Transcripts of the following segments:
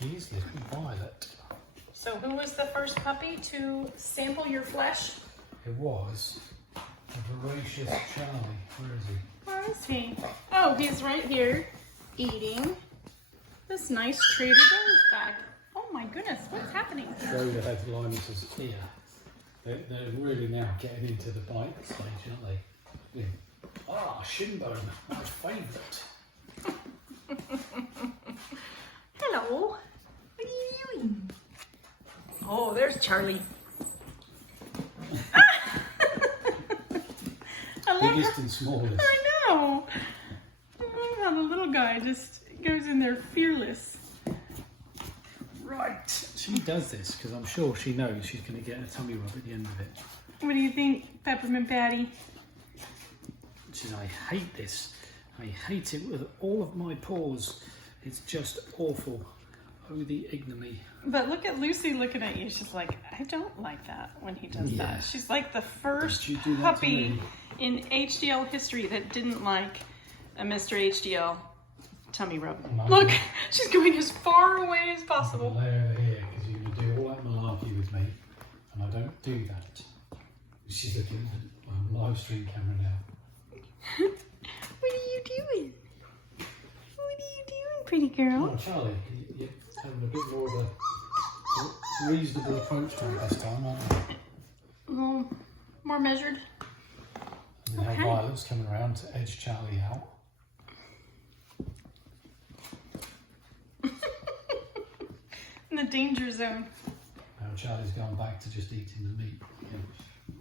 He's little Violet. So who was the first puppy to sample your flesh? It was a voracious Charlie. Where is he? Where is he? Oh, he's right here eating this nice Trader Joe's bag. Oh my goodness, what's happening? Schroeder had LINUS's ear. They're really now getting into the bite stage, aren't they? Yeah. Ah, shinbone, my favourite. Hello, what are you doing? Oh, there's Charlie. Biggest and smallest. I know. I love how the little guy just goes in there fearless. Right. She does this because I'm sure she knows she's going to get a tummy rub at the end of it. What do you think, Peppermint Patty? She says, I hate this. I hate it with all of my paws. It's just awful. Oh, the ignominy. But look at Lucy looking at you. She's like, I don't like that when he does that. She's like the first puppy in HDL history that didn't like a Mr. HDL tummy rub. Look, she's going as far away as possible. I'll lay over here because you're going to do all that malarkey with me, and I don't do that. She's looking at my live stream camera now. What are you doing? What are you doing, pretty girl? Oh, Charlie, you're having a bit more of a reasonable approach to it this time, aren't you? A little more measured. And now Violet's coming around to edge Charlie out. In the danger zone. Now Charlie's gone back to just eating the meat. Yeah.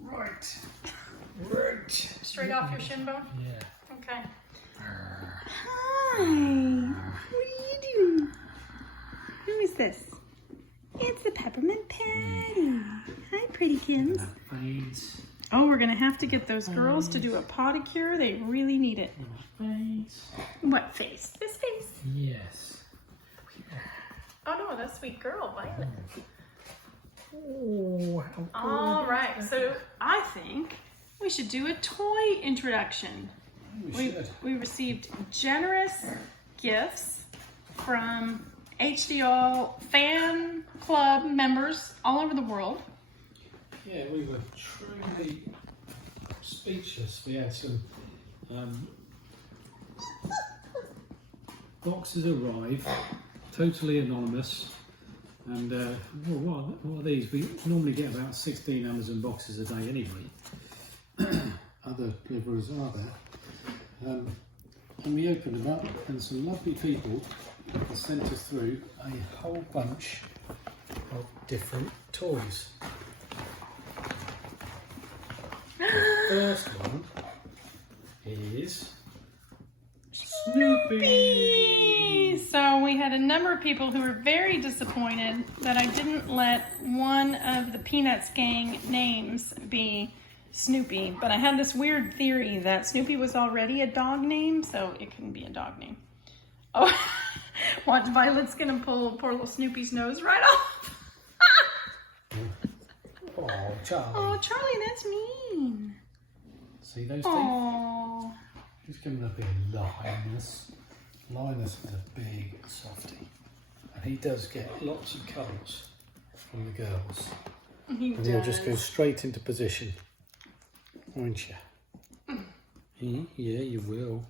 Right. Right. Straight off your shin bone? Yeah. Okay. Hi. What are you doing? Who is this? It's the Peppermint Patty. Hi, pretty Kims. Oh, we're going to have to get those girls to do a potty cure. They really need it. What face? This face? Yes. Oh no, that sweet girl, Violet. Oh, All right, so I think we should do a toy introduction. We received generous gifts from HDL Fam Club members all over the world. Yeah, we were truly speechless. We had some boxes arrive, totally anonymous. And what are these? We normally get about 16 Amazon boxes a day anyway. Other deliverers are there. And we opened them up, and some lovely people have sent us through a whole bunch of different toys. The first one is Snoopy. So we had a number of people who were very disappointed that I didn't let one of the Peanuts gang names be Snoopy, but I had this weird theory that Snoopy was already a dog name, so it couldn't be a dog name. Oh, watch, Violet's gonna pull poor little Snoopy's nose right off. Oh, Charlie. Oh, Charlie, that's mean. See those teeth? Oh. He's coming up here, Linus. Linus is a big softie. And he does get lots of cuddles from the girls. He and he'll just go straight into position. Won't you? Yeah, you will.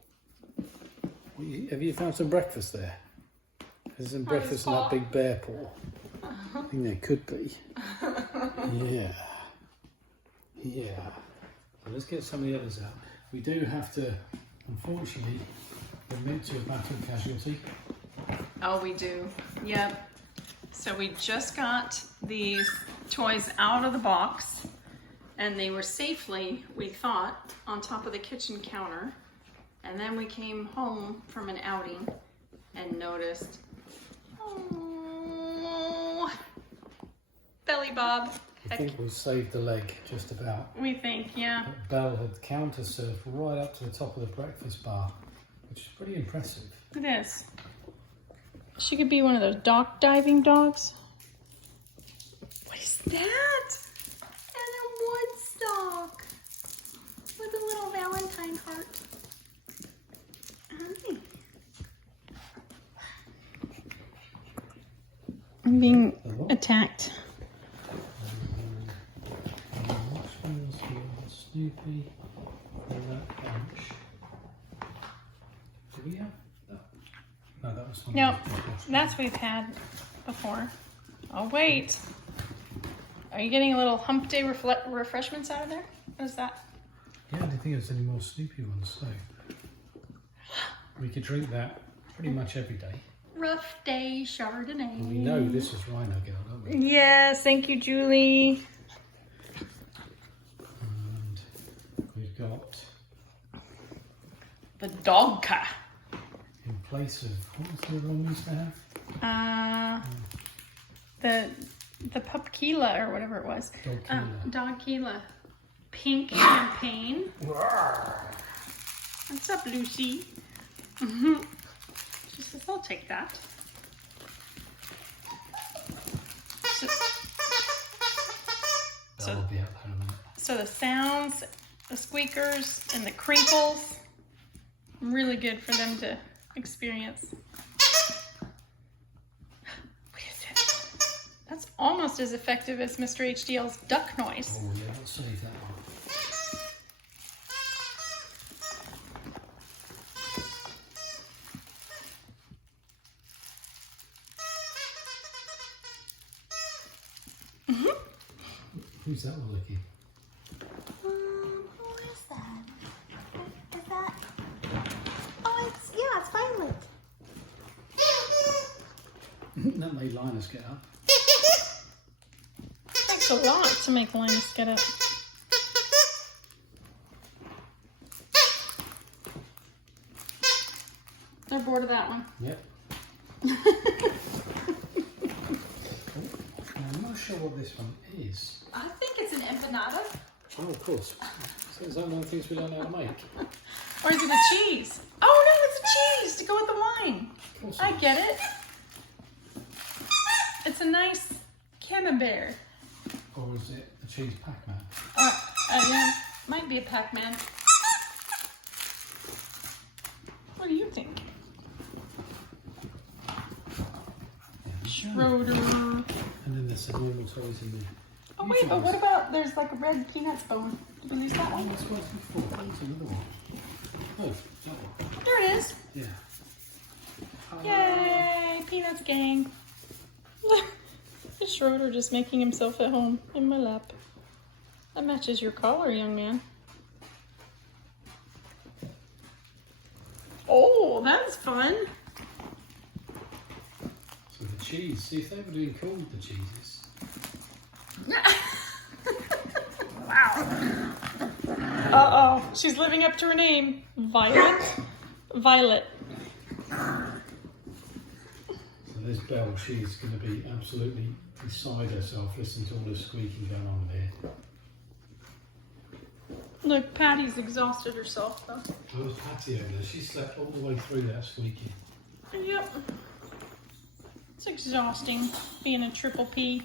Have you found some breakfast there? There's some breakfast in that big bear paw. I think there could be. Yeah. Yeah. So let's get some of the others out. We do have to, unfortunately, admit to a battle casualty. Oh, we do. Yep. So we just got these toys out of the box, and they were safely, we thought, on top of the kitchen counter. And then we came home from an outing and noticed, oh, Belly Bob. I think we saved the leg just about. We think, yeah. But Belle had counter surfed right up to the top of the breakfast bar, which is pretty impressive. It is. She could be one of those dock diving dogs. What is that? And a Woodstock with a little Valentine heart. Hi. I'm being attacked. Snoopy and that bunch. Did we have that? No, that was No, that's we've had before. Oh, wait. Are you getting a little hump day refreshments out of there? What is that? Yeah, I didn't think there was any more Snoopy ones, so we could drink that pretty much every day. Rough day Chardonnay. And we know this is Rhino Girl, don't we? Yes, thank you, Julie. And we've got The Dogka. in place of what was the other one we used to have? The Pupkila or whatever it was. Dogkila. Pink champagne. What's up, Lucy? She says, I'll take that. That will be out there in a minute. So the sounds, the squeakers, and the crinkles, really good for them to experience. What is it? That's almost as effective as Mr. HDL's duck noise. Oh yeah, I'll save that one. Who's that one looking? Who is that? Is that? Oh, it's Violet. That made Linus get up. Takes a lot to make Linus get up. They're bored of that one. Yep. I'm not sure what this one is. I think it's an empanada. Oh, of course. So is that one of the things we don't know how to make? Or is it a cheese? Oh no, it's a cheese to go with the wine. Of course I it is. get it. It's a nice camembert. Or is it a cheese Pac-Man? Yeah, might be a Pac-Man. What do you think? Schroeder. And then there's some normal toys in there. Oh wait, but what about, there's like a red peanuts bone. Did we lose that one? What's worth before? There's another one. Oh, that one. There it is. Yeah. Yay, Peanuts gang. Schroeder just making himself at home in my lap. That matches your collar, young man. Oh, that's fun. So the cheese. See, if they were doing cool with the cheeses. Wow. Uh-oh, she's living up to her name. Violet. Violet. So this Belle, she's going to be absolutely beside herself listening to all this squeaking going on there. Look, Patty's exhausted herself, though. Oh, there's Patty over there. She slept all the way through that squeaking. Yep. It's exhausting being a triple P.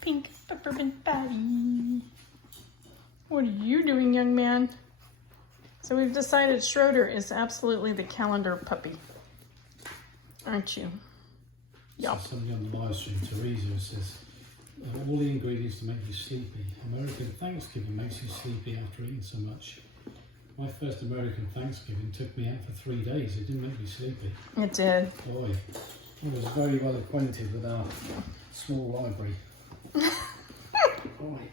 Pink peppermint patty. What are you doing, young man? So we've decided Schroeder is absolutely the calendar puppy. Aren't you? Yep. So somebody on the live stream, Teresa, says, all the ingredients to make you sleepy. American Thanksgiving makes you sleepy after eating so much. My first American Thanksgiving took me out for 3 days. It didn't make me sleepy. It did. Boy, I was very well acquainted with our small library. Boy.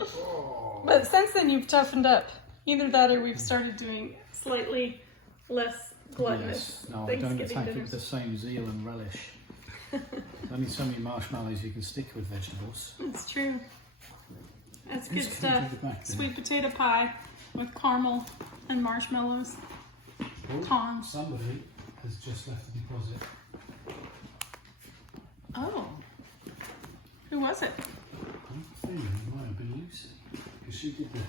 Oh. But since then you've toughened up. Either that or we've started doing slightly less gluttonous Yes. No, I don't Thanksgiving attack it with dinners. the same zeal and relish. There's only so many marshmallows you can stick with vegetables. It's true. That's good Who's gonna stuff. do the back there? Sweet potato pie with caramel and marshmallows. Oh, Cons. somebody has just left a deposit. Oh. Who was it? I'm thinking it might have been Lucy, because she did the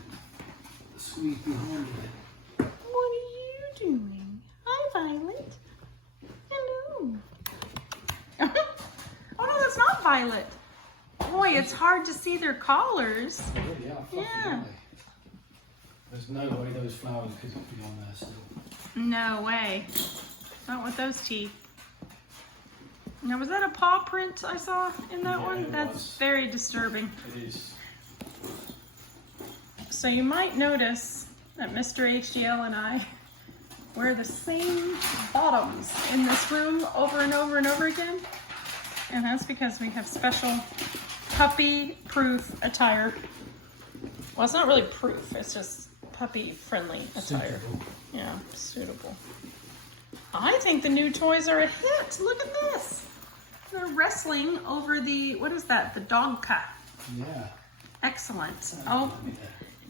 squeeze behind it. What are you doing? Hi, Violet. Hello. Oh no, that's not Violet. Boy, it's hard to see their collars. Oh, yeah, fucking Yeah. way. There's no way those flowers could be on there still. No way. Not with those teeth. Now, was that a paw print I saw in that Yeah, one? it That's was. very disturbing. It is. So you might notice that Mr. HDL and I wear the same bottoms in this room over and over and over again. And that's because we have special puppy-proof attire. Well, it's not really proof, it's just puppy-friendly attire. Suitable. Yeah, suitable. I think the new toys are a hit. Look at this. They're wrestling over the, what is that? The dog cut. Yeah. Excellent. Oh,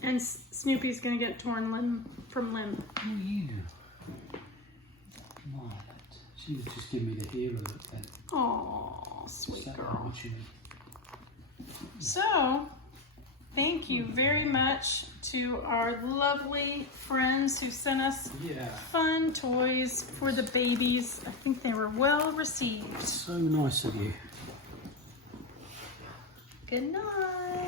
and Snoopy's gonna get torn limb from limb. Oh, you. Come on. She was just giving me the hero look then. Oh, sweet Is that girl. what you mean? So, thank you very much to our lovely friends who sent us Yeah. fun toys for the babies. I think they were well received. So nice of you. Good night.